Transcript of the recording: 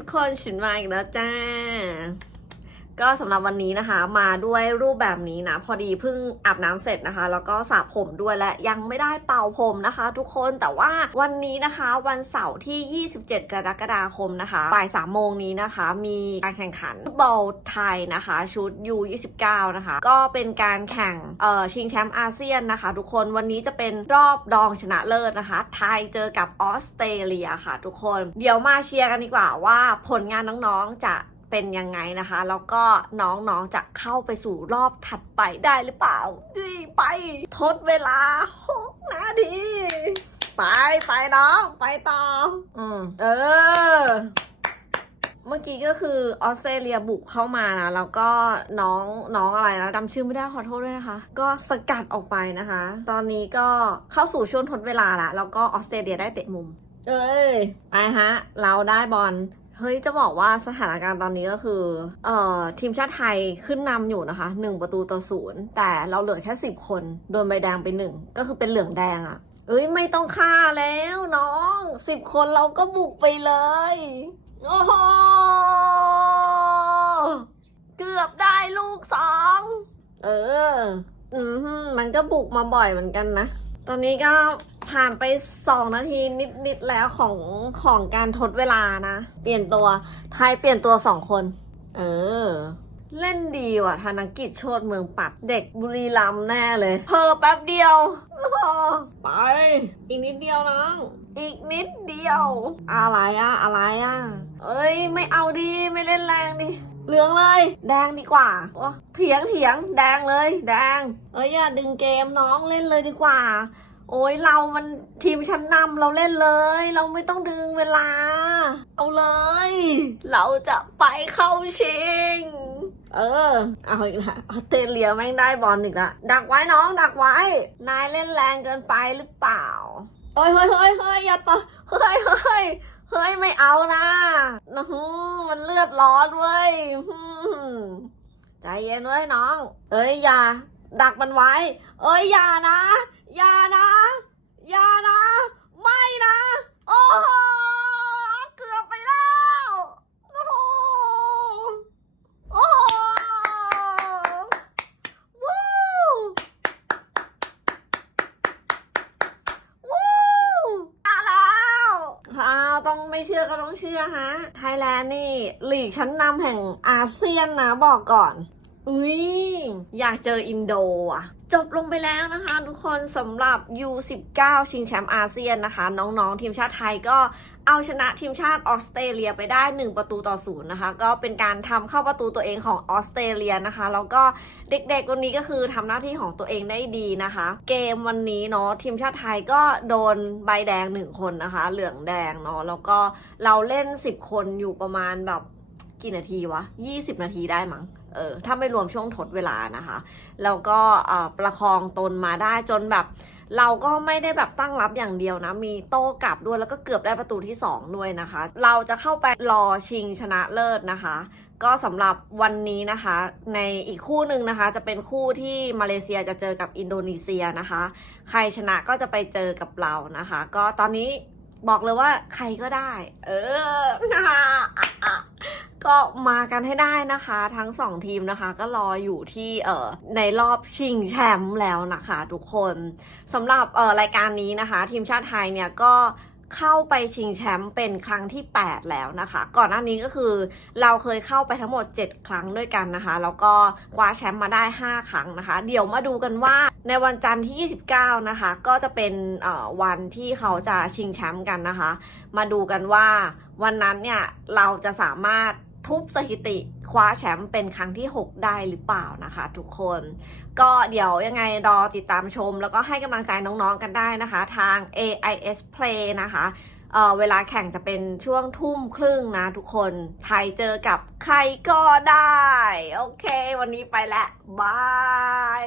ทุกคนฉันมาอีกแล้วจ้า ก็สำหรับวันนี้นะคะมาด้วยรูปแบบนี้นะ พอดีเพิ่งอาบน้ำเสร็จนะคะ แล้วก็สระผมด้วยและยังไม่ได้เป่าผมนะคะ ทุกคนแต่ว่าวันนี้นะคะวันเสาร์ที่ 27 กรกฎาคมนะคะบ่ายสามโมงนี้นะคะ มีการแข่งขันฟุตบอลไทยนะคะ ชุด U29 นะคะ ก็เป็นการแข่งเอ่อชิงแชมป์อาเซียนนะคะ ทุกคนวันนี้จะเป็นรอบรองชนะเลิศนะคะ ไทยเจอกับออสเตรเลียค่ะ ทุกคน เดี๋ยวมาเชียร์กันดีกว่าว่าผลงานน้องๆจะ เป็นยังไงนะคะ แล้วก็น้องๆจะเข้าไปสู่รอบถัดไปได้หรือเปล่าดีไป ทดเวลาหกนาทีไปไปน้องไปต่อ อืมเออเมื่อกี้ก็คือออสเตรเลียบุกเข้ามานะแล้วก็น้องน้องอะไรนะจำชื่อไม่ได้ขอโทษด้วยนะคะ ก็สกัดออกไปนะคะ ตอนนี้ก็เข้าสู่ช่วงทดเวลาละแล้วก็ออสเตรเลียได้เตะมุม เอ้ยไปฮะ เราได้บอล เฮ้ยจะบอกว่าสถานการณ์ตอนนี้ก็คือ เอ่อทีมชาติไทยขึ้นนำอยู่นะคะ1ประตูต่อศูนย์แต่เราเหลือแค่10คน โดนใบแดงไปหนึ่งก็คือเป็นเหลืองแดงอะ่ะเอ้ยไม่ต้องฆ่าแล้วน้อง10คนเราก็บุกไปเลย โอ้โหเกือบได้ลูกสองเออ อืมมันก็บุกมาบ่อยเหมือนกันนะ ตอนนี้ก็ ผ่านไป 2 นาทีนิดๆแล้วของของการทดเวลานะ เปลี่ยนตัวไทยเปลี่ยนตัว 2 คน เออ เล่นดีว่ะ ธนกิจโชดเมืองปัดเด็กบุรีรัมย์แน่เลย เพอแป๊บเดียว ไป อีกนิดเดียวน้อง อีกนิดเดียว อะไรอะอะไรอะเอ้ย ไม่เอาดีไม่เล่นแรงดิเหลืองเลย แดงดีกว่าโอ้เถียงเถียงแดงเลย แดง เอ้ยอย่าดึงเกมน้องเล่นเลยดีกว่า โอ้ยเรามันทีมชั้นนำเราเล่นเลย เราไม่ต้องดึงเวลา เอาเลย เราจะไปเข้าชิง เออ เอาอีกละออสเตรเลียแม่งได้บอลอีกละดักไว้น้องดักไว้ นายเล่นแรงเกินไปหรือเปล่าเฮ้ยเฮ้ยเฮ้ยเฮ้ยอย่าต่อเฮ้ยเฮ้ยเฮ้ยไม่เอานะอื้อหือมันเลือดร้อนเว้ยใจเย็นเว้ยน้อง เอ้ยอย่า ดักมันไว้ เอ้ยอย่านะ อย่านะ อย่านะ ไม่นะ โอ้โหเกือบไปแล้วโอ้โหโอ้โหวู้วู้มาแล้วอ้าวต้องไม่เชื่อก็ต้องเชื่อฮะ ไทยแลนด์นี่หลีกชั้นนำแห่งอาเซียนนะบอกก่อนอุ้ยอยากเจออินโดอะ จบลงไปแล้วนะคะทุกคนสำหรับ U19 ชิงแชมป์อาเซียนนะคะ น้องๆ ทีมชาติไทยก็เอาชนะทีมชาติออสเตรเลียไปได้ 1 ประตูต่อศูนย์นะคะ ก็เป็นการทำเข้าประตูตัวเองของออสเตรเลียนะคะ แล้วก็เด็กๆวันนี้ก็คือทำหน้าที่ของตัวเองได้ดีนะคะ เกมวันนี้เนาะทีมชาติไทยก็โดนใบแดงหนึ่งคนนะคะ เหลืองแดงเนาะแล้วก็เราเล่น 10 คนอยู่ประมาณแบบกี่นาทีวะ 20 นาทีได้มั้ง เออถ้าไม่รวมช่วงทดเวลานะคะแล้วก็ประคองตนมาได้จนแบบเราก็ไม่ได้แบบตั้งรับอย่างเดียวนะ มีโต้กลับด้วยแล้วก็เกือบได้ประตูที่ 2 ด้วยนะคะ เราจะเข้าไปรอชิงชนะเลิศนะคะ ก็สำหรับวันนี้นะคะ ในอีกคู่หนึ่งนะคะ จะเป็นคู่ที่มาเลเซียจะเจอกับอินโดนีเซียนะคะ ใครชนะก็จะไปเจอกับเรานะคะ ก็ตอนนี้บอกเลยว่าใครก็ได้ เออนะคะ ก็มากันให้ได้นะคะ ทั้งสองทีมนะคะก็รออยู่ที่เอ่อในรอบชิงแชมป์แล้วนะคะทุกคนสำหรับเอ่อรายการนี้นะคะ ทีมชาติไทยเนี่ยก็เข้าไปชิงแชมป์เป็นครั้งที่ 8 แล้วนะคะ ก่อนหน้านี้ก็คือเราเคยเข้าไปทั้งหมด 7 ครั้งด้วยกันนะคะ แล้วก็คว้าแชมป์มาได้ 5 ครั้งนะคะ เดี๋ยวมาดูกันว่าในวันจันทร์ที่ 29 นะคะ ก็จะเป็นวันที่เขาจะชิงแชมป์กันนะคะ มาดูกันว่าวันนั้นเนี่ยเราจะสามารถ ทุบสถิติคว้าแชมป์เป็นครั้งที่ 6 ได้หรือเปล่านะคะทุกคน ก็เดี๋ยวยังไงรอติดตามชม แล้วก็ให้กำลังใจน้องๆกันได้นะคะ ทาง AIS Play นะคะเออเวลาแข่งจะเป็นช่วงทุ่มครึ่งนะทุกคน ไทยเจอกับใครก็ได้ โอเค วันนี้ไปแล้วบาย